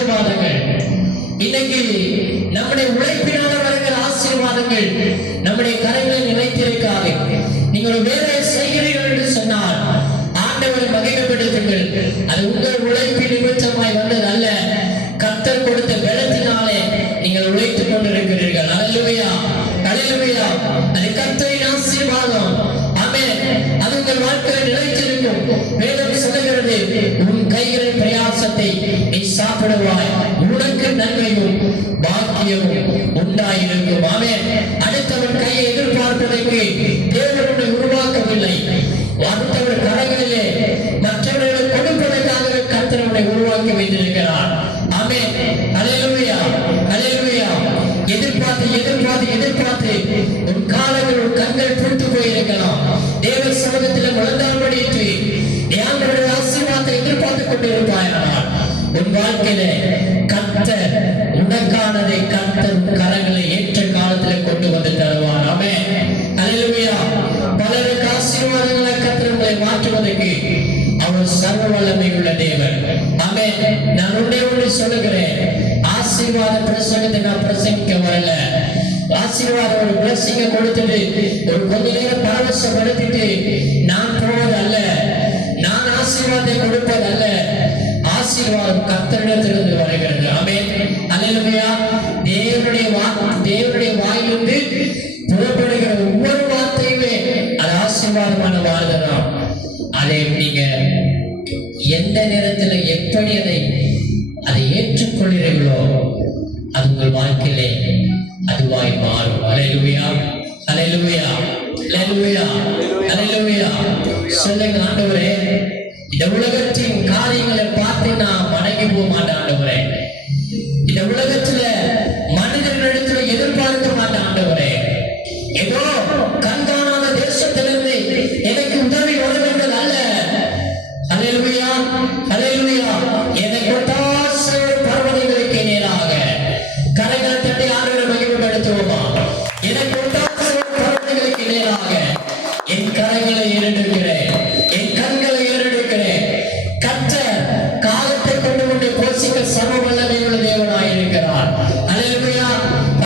ஆசீர்வாதங்கள். இன்னைக்கு நம்முடைய உழைப்பினால வருகிற ஆசீர்வாதங்கள் நம்முடைய கரங்களில் நிலைத்திருக்காது. நீங்கள் வேலை செய்கிறீர்கள் என்று சொன்னால் ஆண்டவரை மகிமைப்படுத்துங்கள். அது உங்கள் உழைப்பின் நிமித்தமாய் வந்தது அல்ல, கர்த்தர் கொடுத்த பலத்தினாலே நீங்கள் உழைத்துக் கொண்டிருக்கிறீர்கள். அல்லேலூயா, அல்லேலூயா. அது கர்த்தரின் ஆசீர்வாதம். ஆமென். அது உங்கள் வாழ்க்கையில் நிலைத்திருக்கும். வேதம் சொல்லுகிறது, உன் கைகளின் பிரயாசத்தை நீ சாப்பிடுவாய், உனக்கு நன்மையும் பாக்கியமும் உண்டாயிருக்கும். ஆமென். அடுத்தவன் கையை எதிர்பார்ப்பதற்கு தேவனை உருவாக்கவில்லை. அடுத்தவர் கரங்களிலே மற்றவர்களை கொடுப்பதற்காக கர்த்தரை உருவாக்கி வைத்திருக்கிறார். ஆமென். அல்லேலூயா, அல்லேலூயா. எதிர்பார்த்து எதிர்பார்த்து எதிர்பார்த்து உன் காலங்கள் உன் கண்கள் புரித்து போயிருக்கலாம். தேவ சமூகத்தில் முழந்தாம்படியிட்டு ஆண்டவருடைய ஆசீர்வாதத்தை எதிர்பார்த்துக் கொண்டிருப்பாயானால் உன் வாழ்க்கையில கர்த்தர் உனக்கானதை கர்த்தர் கரங்களை ஏற்ற காலத்தில் கொண்டு வந்து தருவார். ஆமென். அல்லேலூயா. பலருக்கு ஆசீர்வாதங்களை கர்த்தர் உங்களை மாற்றுவதற்கு அவர் சர்வ வல்லமை உள்ள தேவன். ஆமென். நான் ஒன்று சொல்லுகிறேன், ஆசீர்வாத பிரசங்கத்தை நான் பிரசங்கிக்க வரல. ஆசீர்வாதம் ஒரு பிளஸிங்க கொடுத்துட்டு ஒரு கொஞ்ச நேரம் பரவசப்படுத்திட்டு நான் போவது அல்ல, நான் ஆசீர்வாதத்தை கொடுப்பது அல்ல. ஆசீர்வாதம் கர்த்தரிடத்திலிருந்து வருகிறது. ஆமென். அல்லேலூயா. தேவனுடைய வாயிலிருந்து புறப்படுகிற ஒவ்வொரு வார்த்தையுமே அது ஆசீர்வாதமான வார்த்தை தான். அதை நீங்க எந்த நேரத்தில் எப்படி அதை ஏற்றுக்கொள்கிறீர்களோ அது உங்கள் வாழ்க்கையிலே அதுவாய் மாறும். அல்லேலூயா, அல்லேலூயா, அல்லேலூயா, அல்லேலூயா. சொல்லுங்க, ஆண்டவரே, இந்த உலகத்தின் காரியங்களை பார்த்து நான் வணங்கி போக மாட்டேன் ஆண்டவரே. இந்த உலகத்துல மனிதர்களிடத்துல எதிர்பார்க்க மாட்டேன் ஆண்டவரே. ஏதோ